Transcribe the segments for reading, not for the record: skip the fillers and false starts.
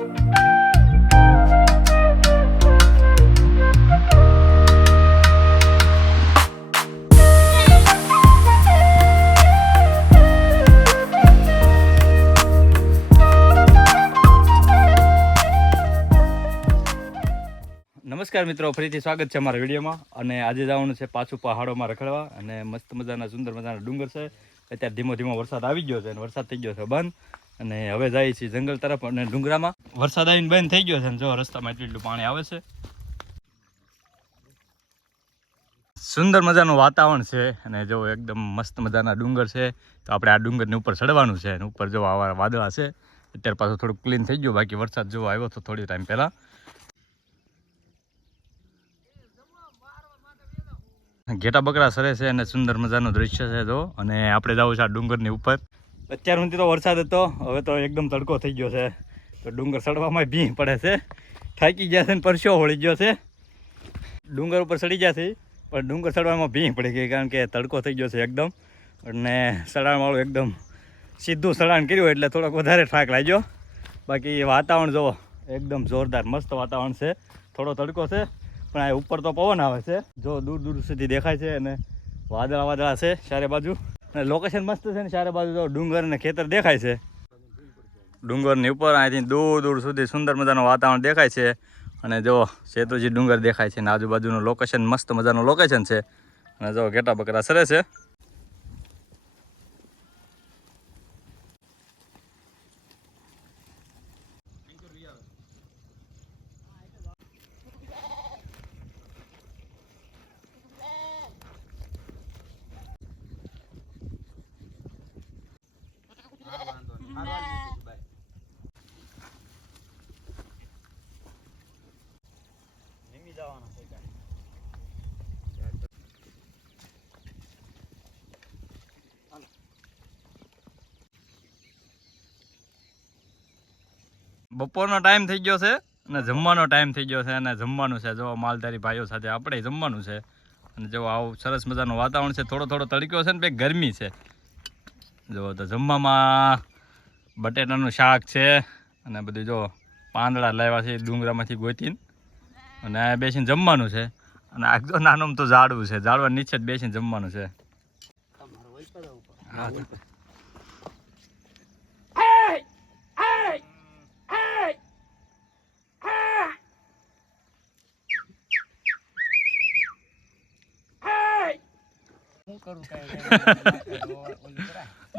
નમસ્કાર મિત્રો, ફરીથી સ્વાગત છે અમારા વિડીયોમાં. અને આજે જવાનું છે પાછું પહાડોમાં રખડવા. અને મસ્ત મજાના સુંદર મજાના ડુંગર છે. અત્યારે ધીમો ધીમો વરસાદ આવી ગયો છે અને વરસાદ થઈ ગયો છે બંધ. અને હવે જાય છે જંગલ તરફ. અને ડુંગરામાં વરસાદ આવીને બંધ થઈ ગયો છે અને જો રસ્તામાં એટલું પાણી આવે છે. સુંદર મજાનું વાતાવરણ છે અને જો એકદમ મસ્ત મજાના ડુંગર છે. તો આપણે આ ડુંગરની ઉપર ચડવાનું છે અને ઉપર જો આવા વાદળા છે. અત્યારે પાછું થોડુંક ક્લીન થઈ ગયું, બાકી વરસાદ જો આવ્યો તો થોડી ટાઈમ પહેલાં. ઘેટા બકરા સરે છે અને સુંદર મજાનું દ્રશ્ય છે જો. અને આપણે જવું છે આ ડુંગરની ઉપર. અત્યાર સુધી તો વરસાદ હતો, હવે તો એકદમ તડકો થઈ ગયો છે. તો ડુંગર ચડવામાં ભીં પડે છે, થાકી ગયા છે ને પરસ્યો વળી ગયો છે. ડુંગર ઉપર ચડી ગયા છે પણ ડુંગર ચડવામાં ભીં પડી ગઈ, કારણ કે તડકો થઈ ગયો છે એકદમ. અને સડાણવાળું એકદમ સીધું સડાણ કર્યું એટલે થોડોક વધારે થાક લાગ્યો. બાકી વાતાવરણ જુઓ, એકદમ જોરદાર મસ્ત વાતાવરણ છે. થોડો તડકો છે પણ આ ઉપર તો પવન આવે છે, જો દૂર દૂર સુધી દેખાય છે. અને વાદળા છે ચારે બાજુ. અને લોકેશન મસ્ત છે ને, ચારે બાજુ જો ડુંગર અને ખેતર દેખાય છે. ડુંગરની ઉપર અહીંથી દૂર દૂર સુધી સુંદર મજાનું વાતાવરણ દેખાય છે. અને જો સેતુજી ડુંગર દેખાય છે ને આજુબાજુનું લોકેશન મસ્ત મજાનું લોકેશન છે. અને જો ઘેટા બકરા સરે છે. બપોરનો ટાઈમ થઈ ગયો છે અને જમવાનો ટાઈમ થઈ ગયો છે. અને જમવાનું છે જો માલધારી ભાઈઓ સાથે આપણે જમવાનું છે. અને જો આવું સરસ મજાનું વાતાવરણ છે, થોડો થોડો તડક્યો છે ને બે ગરમી છે. જો તો જમવામાં બટેટાનું શાક છે અને બધું જો પાંદડા લાવ્યા છે ડુંગરામાંથી ગોતીને. અને આ બેસીને જમવાનું છે. અને આ જો નાનું તો ઝાડવું છે, ઝાડવા નીચે જ બેસીને જમવાનું છે.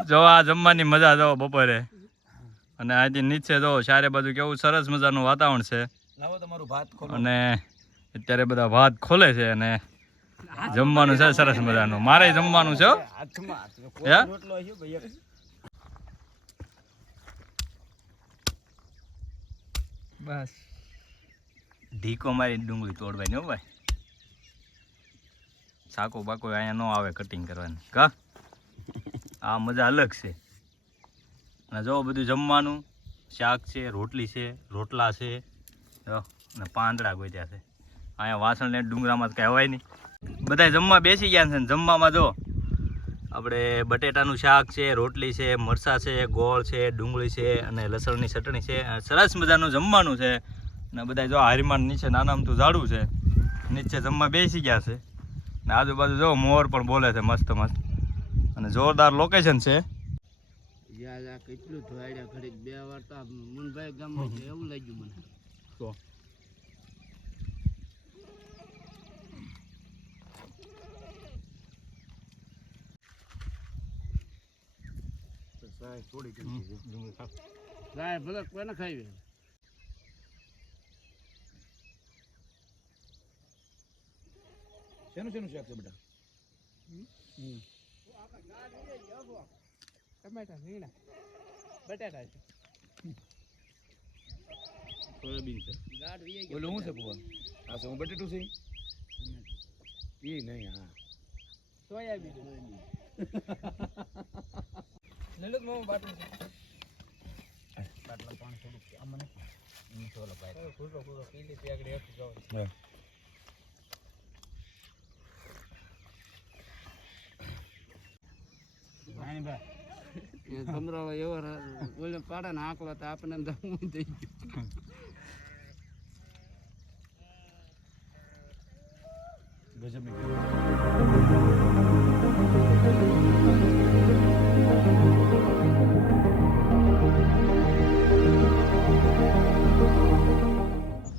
જો આ જમવાની મજા જો બપોરે. અને અહીંથી નીચે જો ચારે બાજુ કેવું સરસ મજાનું વાતાવરણ છે. અને અત્યારે બધા ભાત ખોલે છે અને જમવાનું છે સરસ મજાનું. મારે જમવાનું છે. બસ ઢીકો મારી ડુંગળી તોડવાની હો ભાઈ. સાકો બાકો અહીંયા ન આવે કટિંગ કરવાની કા. આ મજા અલગ છે. અને જો બધું જમવાનું શાક છે, રોટલી છે, રોટલા છે અને પાંદડા ગોત્યા છે. અહીંયા વાસણ ને ડુંગરામાં કાંઈ હોય નહીં. બધા જમવા બેસી ગયા છે. જમવામાં જો આપણે બટેટાનું શાક છે, રોટલી છે, મરચાં છે, ગોળ છે, ડુંગળી છે અને લસણની ચટણી છે. સરસ મજાનું જમવાનું છે. અને બધા જો હારીમાન નીચે નાના અમથું ઝાડું છે, નીચે જમવા બેસી ગયા છે. ને આજુબાજુ જો મોર પણ બોલે છે મસ્ત મસ્ત. અને જોરદાર લોકેશન છે. કેટલું થોડ્યા ઘડીક બે વાર તો મુનભાઈ ગામમાં છે એવું લાગ્યું મને તો. ભલે કોને ખાઈ શેનું શેનું શાક છે બેટા? ટમેટા, રીંગણા, બટાટા છે, સોયાબીન છે, ઓલું શું છે પપ્પા? આ શું બટેટું છે? એ નહીં, હા સોયાબીન. લલિત મામા બાટલું છે. બાટલા પાણી થોડુંક આમાં નહીં થોડો ભાઈ ખુલ્લો ખુલ્લો પી લે આગળ હેઠું જાવ. ભમરાળો એવો બોલે પાડે ને આંકલો તો આપણને એમ થાય હું થઈ ગયું.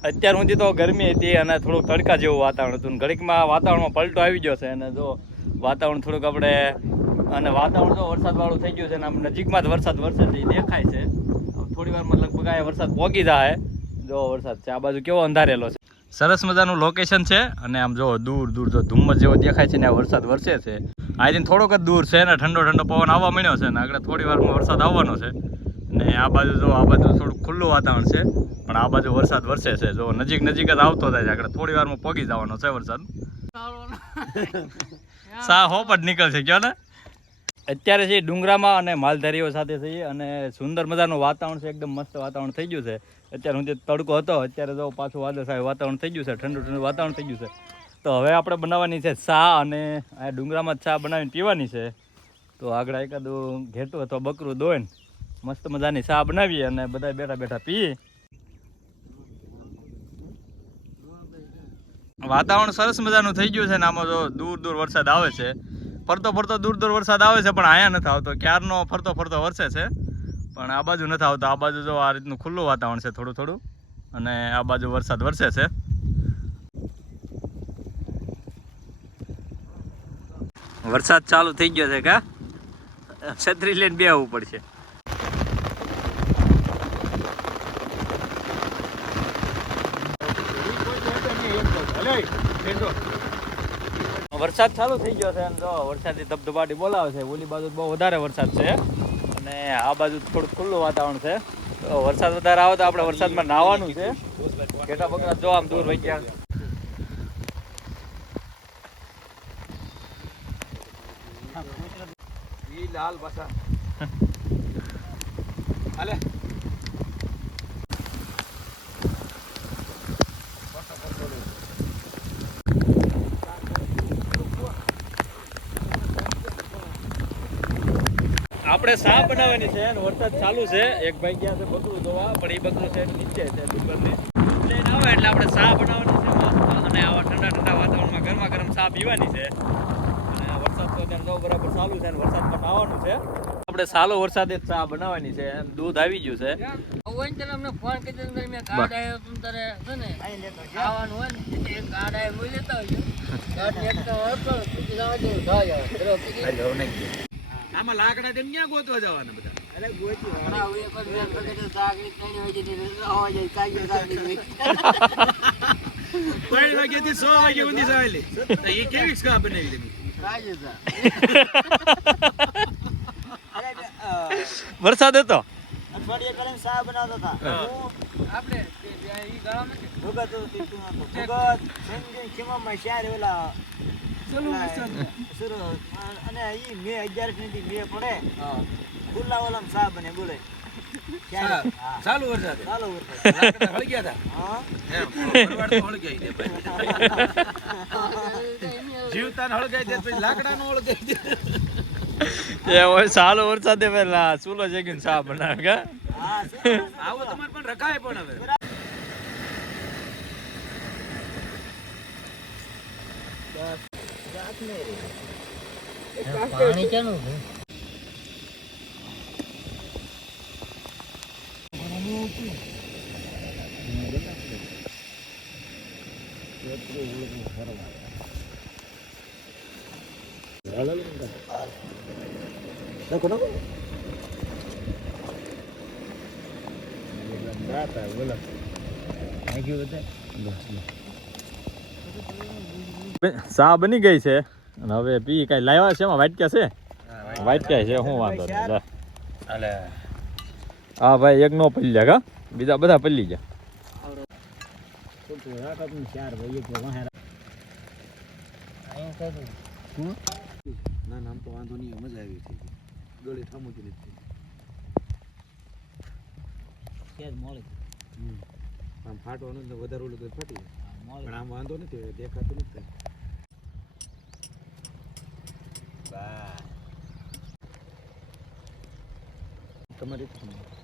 અત્યાર સુધી તો ગરમી હતી અને થોડુંક તડકા જેવું વાતાવરણ હતું. ઘડીકમાં વાતાવરણમાં પલટો આવી ગયો છે અને જો વાતાવરણ થોડુંક આપણે અને વાતાવરણ તો વરસાદવાળું થઈ ગયું છે અને આમ નજીકમાં જ વરસાદ વરસે છે એ દેખાય છે. થોડી વારમાં લગભગ આ વરસાદ પોગી જાય. જો વરસાદ છે, આ બાજુ કેવો અંધારેલો છે. સરસ મજાનું લોકેશન છે અને આમ જો દૂર દૂર જો ધુમ્મસ જેવો દેખાય છે ને આ વરસાદ વરસે છે. અહીંથી થોડોક જ દૂર છે ને ઠંડો ઠંડો પવન આવવા મળ્યો છે ને આગળ થોડી વારમાં વરસાદ આવવાનો છે. ને આ બાજુ જો આ બાજુ થોડું ખુલ્લું વાતાવરણ છે પણ આ બાજુ વરસાદ વરસે છે. જો નજીક નજીક જ આવતો થાય છે. આગળ થોડી વારમાં પોગી જવાનો છે વરસાદ. સા હોપ જ નીકળશે કયો ને. અત્યારે છે ડુંગરામાં અને માલધારીઓ સાથે છીએ અને સુંદર મજાનું વાતાવરણ છે. એકદમ મસ્ત વાતાવરણ થઈ ગયું છે. અત્યારે હું તડકો હતો, અત્યારે જો પાછું વાદળછાયું વાતાવરણ થઈ ગયું છે, ઠંડુ ઠંડુ વાતાવરણ થઈ ગયું છે. તો હવે આપણે બનાવવાની છે ચા અને આ ડુંગરામાં ચા બનાવીને પીવાની છે. તો આગળ એકાદું ઘેટું અથવા બકરું દોઈને મસ્ત મજાની ચા બનાવીએ અને બધા બેઠા બેઠા પીએ. વાતાવરણ સરસ મજાનું થઈ ગયું છે ને આમાં જો દૂર દૂર વરસાદ આવે છે. ફરતો ફરતો દૂર દૂર વરસાદ આવે છે પણ અહીંયા નથી આવતો. ક્યારનો ફરતો ફરતો વરસે છે પણ આ બાજુ નથી આવતો. આ બાજુ જો આ રીતનું ખુલ્લું વાતાવરણ છે થોડું થોડું અને આ બાજુ વરસાદ વરસે છે. વરસાદ ચાલુ થઈ ગયો છે કા છત્રી લઈને બેહવું પડશે. વરસાદ ચાલુ થઈ ગયો છે અને જો વરસાદની ધબધબાટી બોલાવે છે. ઓલી બાજુ બહુ વધારે વરસાદ છે અને આ બાજુ થોડું ખુલ્લું વાતાવરણ છે. તો વરસાદ વધારે આવે તો આપણે વરસાદમાં નાહવાનું છે. ઘેટા બકરા જો આમ દૂર વહી ગયા. લાલ પાછા હાલે આપણે ચા બનાવવાની છે અને વરસાદ ચાલુ છે. એક ભાઈ ગયા છે બકરું ધોવા પણ એ બકરું છે નીચે છે ડુંગરની લઈને આવે એટલે આપણે ચા બનાવવાની છે મસ્ત અને આવા ઠંડા ઠંડા વાતાવરણમાં ગરમા ગરમ ચા પીવાની છે. અને વરસાદ તો ત્યાં જો બરાબર ચાલુ છે અને વરસાદમાં નાહવાનું છે. આપણે સાલો વરસાદે ચા બનાવવાની છે. દૂધ આવી ગયું છે. અમને ફોન કરી મેં કાર્ડ આવ્યો તું તારે છે ને ખાવાનું હોય ને એક કાર્ડ આવ્યો હું લેતા આવજો. આમાં લાકડા તેમ ક્યાં ગોતવા જવાના બધા? અરે ગોતી સાગરી 3 વાગ્યાથી 6 વાગ્યા સુધી સાવેલી. તો એ કેવી સ્કા બનાવી તમે? વરસાદ હતો અઠવાડિયે કરીને ચા બનાવતો હતા આપણે ઈ ગાળામાં ભગત ખીમામાં શાર ઓલા અને ઈ મે 11 ની મે પડે ખુલ્લા ઓલામાં ચા બને બોલે ચાલુ વરસાદ ચાલો વરસાદ લાકડા હળી ગયા હતા. હા એમ પરવાડ તો હળગાઈ દે ભાઈ. જીવતાને હળગાઈ દે પછી લાકડાનો હળગાઈ દે. એ હોય સાલો વરસાદે પેલા ચૂલો જગીને ચા બનાવે કા. હા આવો તમારે પણ રખાય પણ હવે. પાણી કેનું ચા બની ગઈ છે અને હવે પી કઈ લાવ્યા છે એમાં વાટક્યા છે. વાટક્યા છે શું વાંધો નહીં. હાલે હા ભાઈ એક નો પલ્યા કા બીજા બધા પલ્લી ગયા. ના નામ તો વાંધો નહીં, મજા આવી હતી. ગળી ઠામુકી નથી. આમ ફાટવાનું ને વધારે ઓલું તો ફાટી જાય. પણ આમ વાંધો નથી, દેખાતું નથી. તમારી રીતે